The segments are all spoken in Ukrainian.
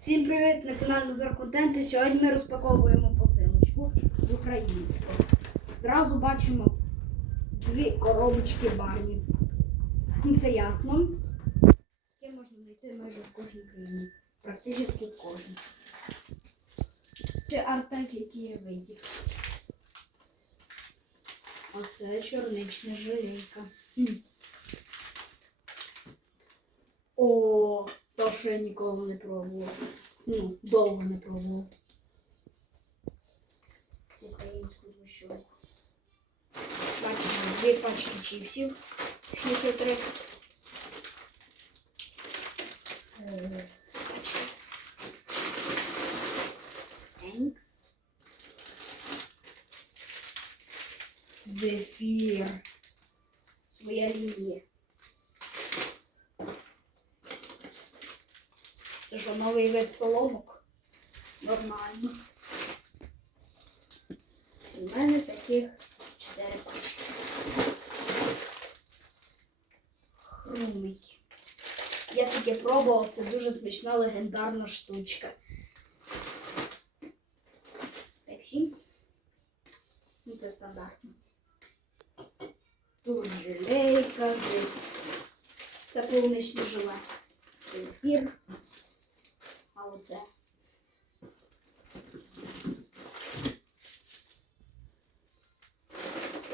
Всім привіт на каналі Контент. І Сьогодні ми розпаковуємо посилочку з українського. Зразу бачимо дві коробочки барні. Це ясно. Таке можна знайти майже в кожній країні. Практично в кожній. Це артек, який я видів. Оце чорнична жилейка. Хм. О, то, що я ніколи не пробував. Ну, довго не пробував. Українську зущовку. Бачимо дві пачки чіпсів. Точніше три. Е, пачки. Thanks. Зефір. Своя лінія. Це що, новий вид соломок? Нормально. У мене таких чотири пачки. Хрумики. Я таке пробував, це дуже смачна легендарна штучка. Пепсі. Ну, це стандартно. Тут жилейка, з... це полуничне желе. Зефір. Оце.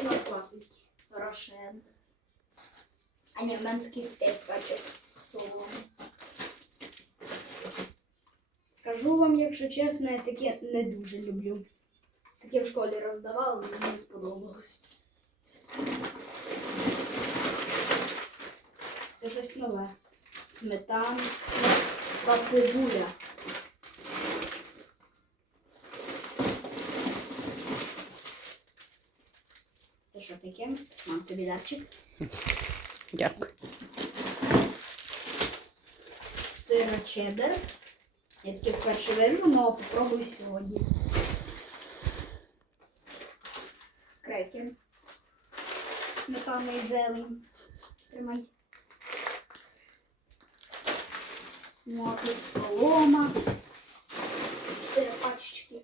І на слабенькі. Рошен. А ні, в мене таких п'ять пачок соломи. Скажу вам, якщо чесно, я таке не дуже люблю. Таке в школі роздавали, мені сподобалось. Це щось нове. Сметана та цибуля. Це що таке? Мам, тобі дарчик. Дякую. Сира чеддер. Я таке вперше вижу, але попробую сьогодні. Крекер. Сметана і зелень. Тримай. Тут солома. Чотири пачечки.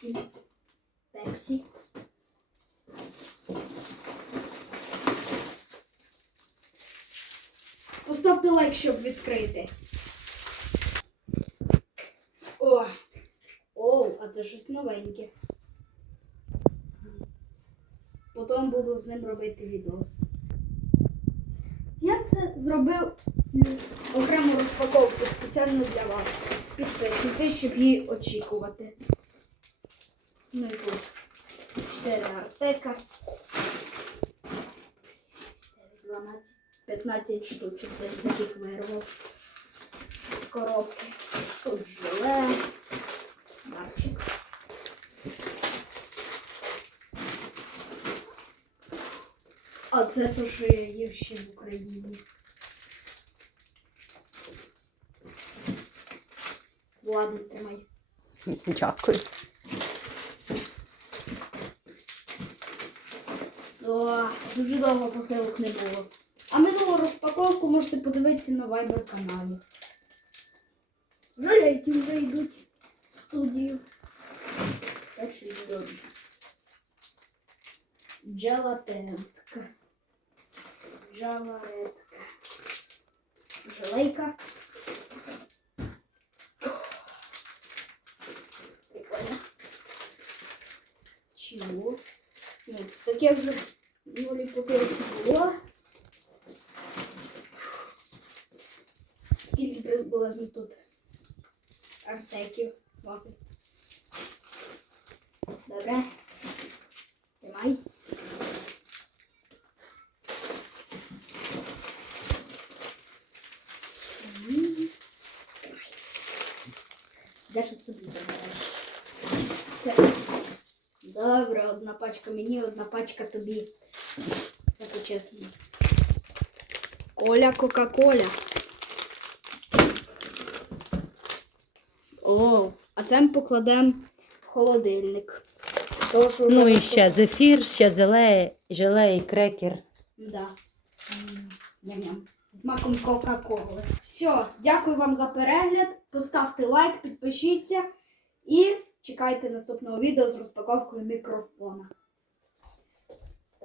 Пепсі. Пепсі. Поставте лайк, щоб відкрити. О! Оу, а це щось новеньке. Потім буду з ним робити відос. Я це зробив окрему розпаковку спеціально для вас. Підписуйтесь, щоб її очікувати. Ну і тут 4 артека. 12, 15 штучок десь таких вирвав з коробки. Тут желе, барчик. А це то, що я їв ще в Україні. Ладно, тримай. Дякую. О, дуже довго посилок не було. А минулу розпаковку можете подивитися на Viber каналі. Жалейки вже йдуть в студію. Перший відео. Джелатентка. Джаларетка. Желейка. Прикольно. Чего? Ну, таке вже в новій посилці було. Скільки приблизно тут артеків? Вафель. Добре. Тримай. М. Тримай. Де ж собі забираєш? Це Добре, одна пачка мені, одна пачка тобі. Так чесно. Коля Кока-Коля. О, а це ми покладемо в холодильник. Тому що Ну і розпак- ще зефір, ще желе, желе і крекер. Да. М, Ням-ням. з маком Кока-Коли. Все, дякую вам за перегляд. Поставте лайк, підпишіться і чекайте наступного відео з розпаковкою мікрофона.